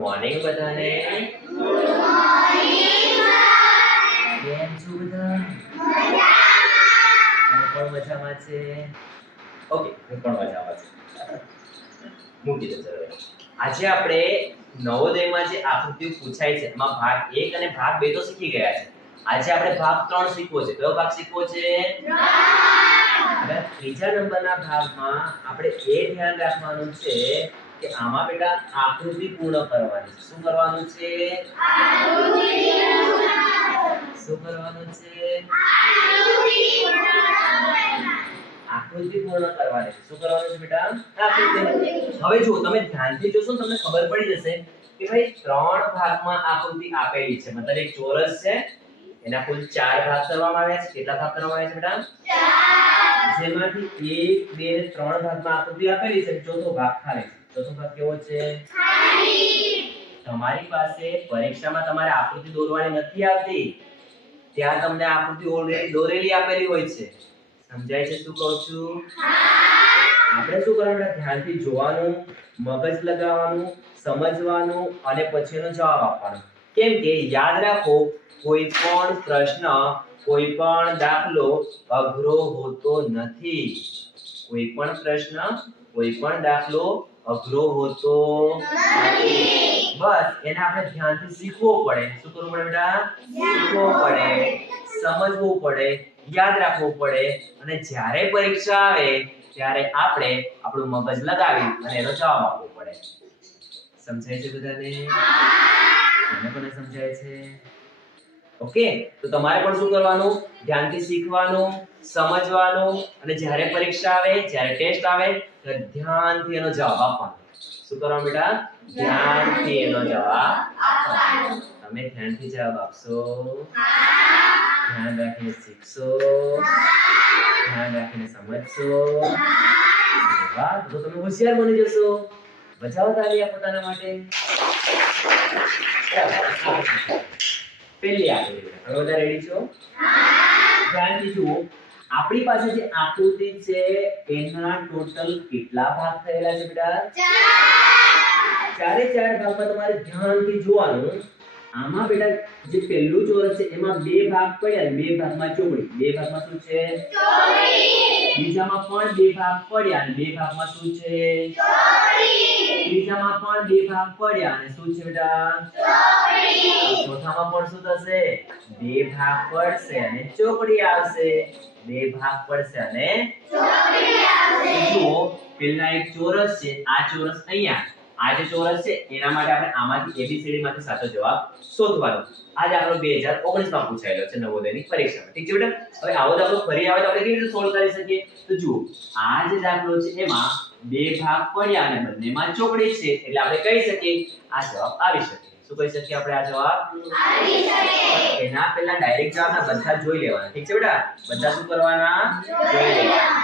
Morning બધાને. Good morning sir. કેમ છો બધા? મજામાં. હું પણ મજામાં છે. ઓકે, હું પણ મજામાં છું. મૂકી દો ચલો. આજે આપણે નવોદયમાં જે આકૃતિઓ પૂછાય છે એમાં ભાગ 1 અને ભાગ 2 તો શીખી ગયા છે. આજે આપણે ભાગ 3 શીખવો છે. કયો ભાગ શીખવો છે? હવે ત્રીજા નંબરના ભાગમાં આપણે એ ધ્યાન રાખવાનું છે કે આમાં બેટા આકૃતિ પૂર્ણ કરવાની છે. શું કરવાનું છે? શું કરવાનું છે? આકૃતિ પૂર્ણ કરવાની છે. શું કરવાનું છે બેટા? આકૃતિ. હવે જો તમે ધ્યાનથી જોશો ને તમને ખબર પડી જશે કે ભાઈ 3 ભાગમાં આકૃતિ આપેલી છે. મતલબ એક ચોરસ છે, એના કુલ 4 ભાગ કરવામાં આવ્યા છે. કેટલા ભાગ કરવામાં આવ્યા છે બેટા? 4. જેમાંથી 1 2 અને 3 ભાગમાં આકૃતિ આપેલી છે. ચોથો ભાગ ખાલી છે. ચોથો ભાગ કેવો છે? ખાલી. તમારી પાસે પરીક્ષામાં તમારે આકૃતિ દોરવાની નથી આવતી, ત્યાં તમને આકૃતિ ઓલરેડી દોરેલી આપેલી હોય છે. સમજાય છે શું કહું છું? આપણે શું કરવાનું? ધ્યાનથી જોવાનું, મગજ લગાવવાનું, સમજવાનું અને પછી એનો જવાબ આપવાનો. કેમ કે યાદ રાખો, કોઈ પણ પ્રશ્ન, કોઈ પણ દાખલો અઘરો હોતો નથી. કોઈ પણ પ્રશ્ન, કોઈ પણ દાખલો અઘરો હોતો નથી. બસ એને આપણે ધ્યાનથી શીખવો પડે. શું કરવું પડે બેટા? શીખવો પડે, સમજવું પડે, યાદ રાખવું પડે અને જ્યારે પરીક્ષા આવે ત્યારે આપણે આપણું મગજ લગાવી અને એનો જવાબ આપવો પડે. સમજાય છે બધાને? કોને સમજાય છે? ઓકે, તો તમારે પણ શું કરવાનું? ધ્યાનથી શીખવાનું, સમજવાનું અને જ્યારે પરીક્ષા આવે, જ્યારે ટેસ્ટ આવે ત્યારે ધ્યાનથી એનો જવાબ આપવાનો. શું કરવાનું બેટા? ધ્યાનથી એનો જવાબ આપવાનો. તમે ધ્યાનથી જવાબ આપશો? ધ્યાન રાખીને શીખશો? ધ્યાન રાખીને સમજશો? વાહ, તો તમે હોશિયાર બની જશો. બચાવો તાળી પોતાના માટે. પહેલી આકૃતિ. હવે બધા રેડી છો? ધ્યાનથી જુઓ. આપણી પાસે જે આકૃતિ છે એના ટોટલ કેટલા ભાગ થયેલા છે બેટા? 4. ચારે 4 ભાગમાં તમારે ધ્યાનથી જોવાનું. આમાં બેટા જે પહેલું ચોરસ છે એમાં 2 ભાગ પડ્યા અને 2 ભાગમાં ચોકડી. 2 ભાગમાં શું છે? ચોકડી. બીજામાં પણ 2 ભાગ પડ્યા અને 2 ભાગમાં શું છે? ચોકડી. ત્રીજામાં પણ 2 ભાગ પડ્યા અને શું છે બેટા? ચોકડી. ચોથામાં પણ શું થશે? 2 ભાગ પડશે અને ચોકડી આવશે. 2 ભાગ પડશે અને ચોકડી આવશે. જુઓ, પહેલા એક ચોરસ છે. આ ચોરસ અહીંયા, આ જે ચોરસ છે એના માટે આપણે આમાંથી ABCD માંથી સાચો જવાબ શોધવાનો. આ દાખલો 2019 માં પૂછાયેલો છે નવોદયની પરીક્ષામાં. ઠીક છે બેટા? હવે આવો દાખલો ફરી આવે તો આપણે કેવી રીતે સોલ્વ કરી શકીએ? તો જુઓ, આ જે દાખલો છે એમાં 2 ભાગ પડ્યા અને બંનેમાં ચોકડી છે એટલે આપણે કહી શકીએ આ જવાબ આવી શકે. શું કહી શકીએ આપણે? આ જવાબ આવી શકે. એના પહેલા ડાયરેક્ટ જવાબના બધા જોઈ લેવાના. ઠીક છે બેટા? બધા શું કરવાના? જોઈ લેવાના.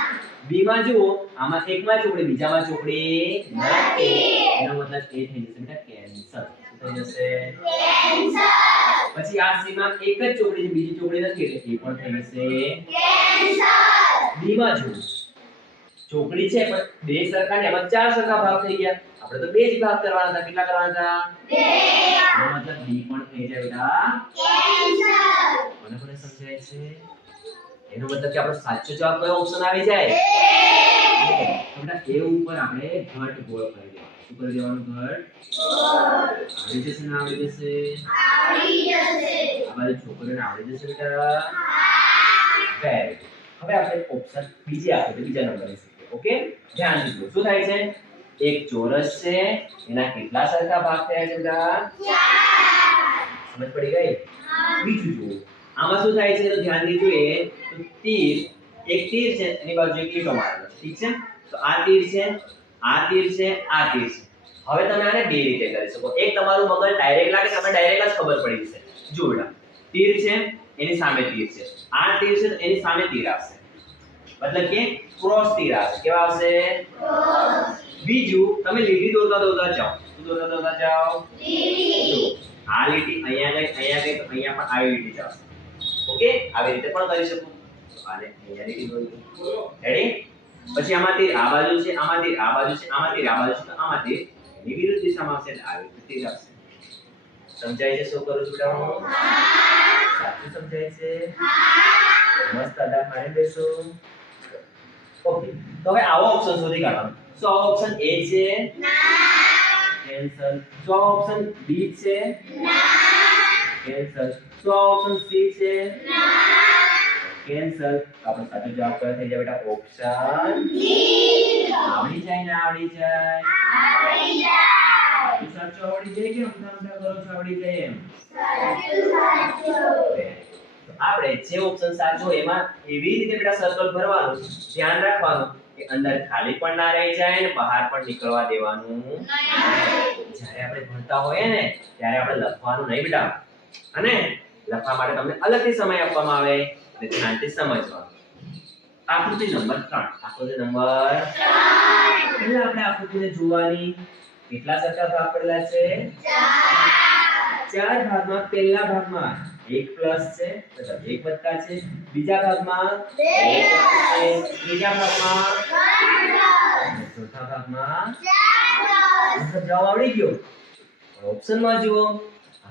બી માં જુઓ, આમાં એકમાં ચોકડી, બીજામાં ચોકડી નથી. એનો મતલબ એ થઈ જશે બેટા કેન્સર. શું થઈ જશે? કેન્સર. પછી આ સી માં એક જ ચોકડી છે, બીજી ચોકડી નથી એટલે એ પણ થઈ જશે કેન્સર. ડી માં જુઓ, ચોકડી છે પણ 2 સરખા ને એમાં 4 સરખા ભાગ થઈ ગયા. આપણે તો 2 જ ભાગ કરવાના હતા. કેટલા કરવાના હતા? 2. એનો મતલબ ડી પણ થઈ જાય બેટા કેન્સર. કોને સમજાય છે? એનો મતલબ કે આપણો સાચો જવાબ કયો ઓપ્શન આવી જાય? બેટા એ ઉપર આપણે ઘટ ગોળ કરી દેવાનું. શું કરી દેવાનું? ઘટ ગોળ. આવડી જશે ને? આવડી જશે. આવડી જશે. આ બાજુ છોકરીઓને આવડી જશે બેટા? Very good. હવે આપણે ઓપ્શન બીજી આકૃતિ બીજા નંબરની શીખીએ. ઓકે, ધ્યાનથી જુઓ. શું થાય છે? એક ચોરસ છે, એના કેટલા સરખા ભાગ થયા છે બેટા? 4. સમજ પડી ગઈ? બીજું જુઓ, આમાં શું થાય છે તો ધ્યાનથી જોઈએ તો તીર, એક તીર છે એની બાજુ એક લીટો મારેલો છે. ઠીક છે? તો આ તીર છે, આ તીર છે, આ તીર છે. હવે તમે આને બે રીતે કરી શકો. એક તમારું મગજ ડાયરેક્ટ લાગે તમે ડાયરેક્ટ જ ખબર પડી જશે. જો બેટા, તીર છે એની સામે તીર છે, આ તીર છે તો એની સામે તીર આવશે. મતલબ કે ક્રોસ તીર આવશે. કેવા આવશે? ક્રોસ. બીજું, તમે લીટી દોરતા દોરતા જાઓ. શું દોરતા દોરતા જાઓ? લીટી. જો આ લીટી અહીંયા ગઈ, અહીંયા ગઈ તો અહીંયા પણ આવી લીટી જશે. ઓકે, આવી રીતે પણ કરી શકો. આને અહીંયા લીટી દોરી દો. રેડી? પછી આમાંથી આ બાજુ છે, આમાંથી આ બાજુ છે, આમાંથી આ બાજુ છે, તો આમાંથી એની વિરુદ્ધ દિશામાં આવશે એટલે આવી રીતે તીર આવશે. સમજાય છે શું કરું છું બેટા હું? સાચું સમજાય છે? મસ્ત આધાર મારી દેશો. ઓકે, તો હવે આવો ઓપ્શન શોધી કાઢવાનો. શું આવો ઓપ્શન A છે? કેન્સલ. શું આવો ઓપ્શન B છે? કેન્સલ. શું આવો ઓપ્શન C છે? કેન્સલ. આપણો સાચો જવાબ કયો થઈ જાય બેટા? ઓપ્શન આવડી જાય ને આવડી જાય? સાચો આવડી જાય કે અમથા કરો છો આવડી જાય એમ? તો આપણે જે ઓપ્શન સાચો એમાં એવી રીતે બેટા સર્કલ ભરવાનું, ધ્યાન રાખવાનું કે અંદર ખાલી પણ ના રહી જાય ને બહાર પણ નીકળવા દેવાનું નહીં. જ્યારે આપણે ભણતા હોઈએ ને ત્યારે આપણે લખવાનું નહીં બેટા, અને લખવા માટે તમને અલગથી સમય આપવામાં આવે એટલે ધ્યાનથી સમજવાનું. આકૃતિ નંબર 3. આકૃતિ નંબર 3. પહેલા આપણે આકૃતિને જોવાની. કેટલા સરખા ભાગ પડેલા છે? 4 ભાગમાં પહેલા ભાગમાં 1 પ્લસ છે મતલબ 1 વત્તા છે, બીજા ભાગમાં 2 છે, ત્રીજા ભાગમાં 3, ચોથા ભાગમાં 4 મતલબ જવાબ આવડી ગયો. ઓપ્શનમાં જુઓ,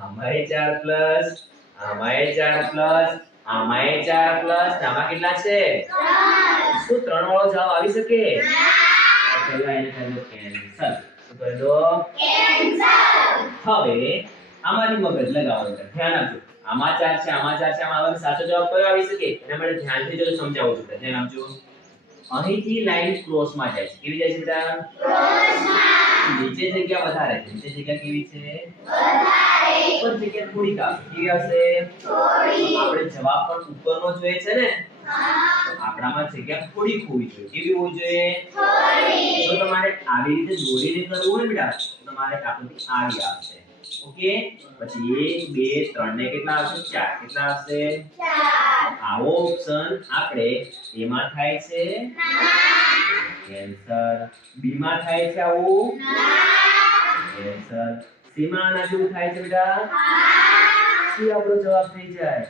આમાંય 4 પ્લસ, આમાંય 4 પ્લસ, આમાંય 4 પ્લસ, આમાં કેટલા છે? 3. શું 3 વાળો જવાબ આવી શકે? પહેલા એને કરી દો કેન્સલ. શું કરી દો? કેન્સલ. હવે આમાંથી મગજ લગાવવાનું છે, ધ્યાન આપજો. આમાં 4 છે, આમાં 4 છે, આમાં હવે સાચો જવાબ કયો આવી શકે? એના માટે ધ્યાનથી જો સમજાવું છું, ધ્યાન આપજો. અહીંથી લાઈન ક્રોસમાં જાય છે. કેવી જાય છે બેટા? ક્રોસમાં. નીચે જગ્યા વધારે છે. નીચે જગ્યા કેવી છે? વધારે. ઉપર જગ્યા થોડીક આવશે. કેવી આવશે? થોડી. આપણે જવાબ પણ ઉપરનો જોઈએ છે ને? હા. તો આપણામાં જગ્યા થોડી હોવી જોઈએ. કેવી હોવી જોઈએ? થોડી. જો તમારે આવી રીતે દોરીને કરવું હોય બેટા તો તમારે આકૃતિ આવી આવશે. ઓકે, પછી 1 2 3 ને કેટલા આવશે? 4. કેટલા આવશે? 4. આવો ઓપ્શન આપણે A માં થાય છે? ના. કેન્સલ. B માં થાય છે આવું? ના. કેન્સલ. C માં આના જેવું થાય છે બેટા? હા. C આપણો જવાબ થઈ જાય.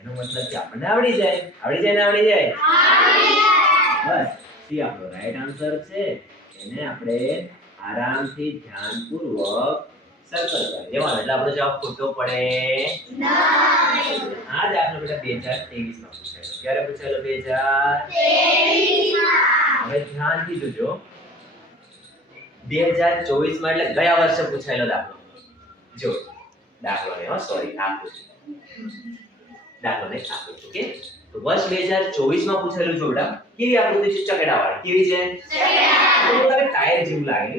એનો મતલબ કે આપણને આવડી જાય. આવડી જાય ને આવડી જાય? આવડી જાય. બસ C આપણો રાઈટ આન્સર છે. એને આપણે આરામથી ધ્યાનપૂર્વક સર્કલ કરી દેવાનો એટલે આપણો જવાબ ખોટો પડે નહીં. આ દાખલો બેટા 2023 માં પૂછાયેલો. ક્યારે પૂછાયેલો? 2023 માં. હવે ધ્યાનથી જોજો. 2024 માં એટલે ગયા વર્ષે પૂછાયેલો દાખલો. જો દાખલો ને સોરી આકૃતિ. દાખલો ને આકૃતિ. ઓકે, તો વર્ષ 2024 માં પૂછાયેલું જો બેટા. કેવી આકૃતિ છે? ચકેડાવાળી. કેવી છે? ચકેડાવાળી. તો તમે ટાયર જેવું લાગે,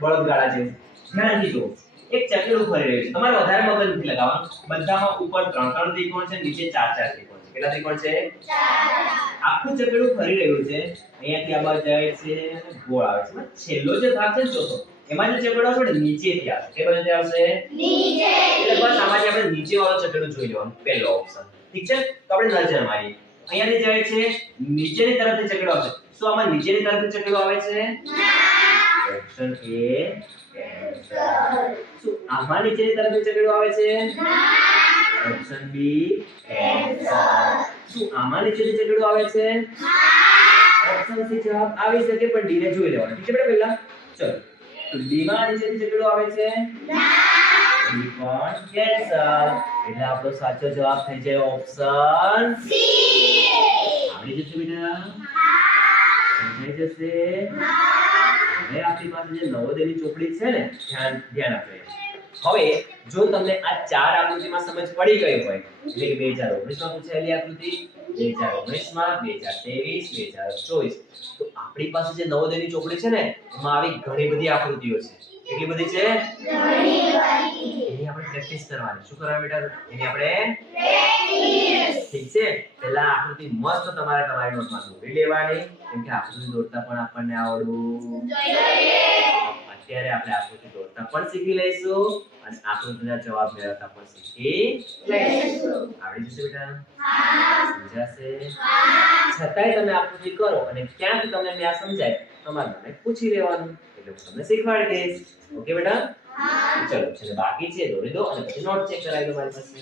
બળદગાડા જેવું. ધ્યાનથી જુઓ. એક ચકેડું ફરી રહ્યું છે. તમારે વધારે મગજ નથી લગાવવાનું. બધામાં ઉપર 3 ત્રિકોણ છે, નીચે 4 ત્રિકોણ છે. કેટલા ત્રિકોણ છે? 4. આખું ચકેડું ફરી રહ્યું છે. અહીંયાથી આ બાજુ જાય છે અને ગોળ આવે છે. છેલ્લો જે ભાગ છે ચોથો, એમાં જે ચકેડો આવશે નીચેથી આવશે. કે બાજુથી આવશે? નીચે. એટલે બસ આમાંથી આપણે નીચે વાળો ચકેડું જોઈ લેવાનું. પહેલો ઓપ્શન. ઠીક છે? તો આપણે નજર મારીએ. અહીંયાથી જાય છે, નીચેની તરફથી ચકેડો આવશે. શું આમાં નીચેની તરફથી ચકેડો આવે છે? ના. Option A cancel. શું આમાં નીચેની તરફથી ચકેડો આવે છે? ના. Option B cancel. શું આમાં નીચેથી ચકેડો આવે છે? હા. ઓપ્શન C જવાબ આવી શકે પણ D ને જોઈ લેવાનું. ઠીક છે બેટા? પહેલા ચલો, તો D માં નીચેથી ચકેડો આવે છે? ના. D પણ કેન્સલ. એટલે આપણો સાચો જવાબ થઈ જાય ઓપ્શન C. આવડી જશે બેટા? હા. સમજાઈ જશે? હા. હવે આપણી પાસે જે નવોદયની ચોપડી છે ને, ધ્યાન આપજો. હવે જો તમને આ 4 આકૃતિમાં સમજ પડી ગઈ હોય, એટલે કે 2019 માં પૂછાયેલી આકૃતિ, 2019 માં, 2023, 2024, તો આપણી પાસે જે નવોદયની ચોપડી છે ને એમાં આવી ઘણી બધી આકૃતિઓ છે. કેટલી બધી છે? ઘણી બધી. એની આપણે પ્રેક્ટિસ કરવાની. શું કરવાનું બેટા? એની આપણે પ્રેક્ટિસ. ઠીક છે? પહેલા આકૃતિ મસ્ત તમારી નોટમાં દોરી લેવાની, કેમ કે આકૃતિ દોરતા પણ આપણને આવડવું જોઈએ. અત્યારે આપણે આકૃતિ દોરતા પણ શીખી લઈશું અને આકૃતિના જવાબ મેળવતા પણ શીખી લઈશું. આવડી જશે બેટા? હા. સમજાશે? હા. છતાંય તમે આકૃતિ કરો અને ક્યાંક તમને ના સમજાય તમારે મને પૂછી લેવાનું, એટલે હું તમને શીખવાડી દઈશ. ઓકે બેટા? હા. ચલો, બાકી છે દોરી દો અને પછી નોટ ચેક કરાવી દો મારી પાસે.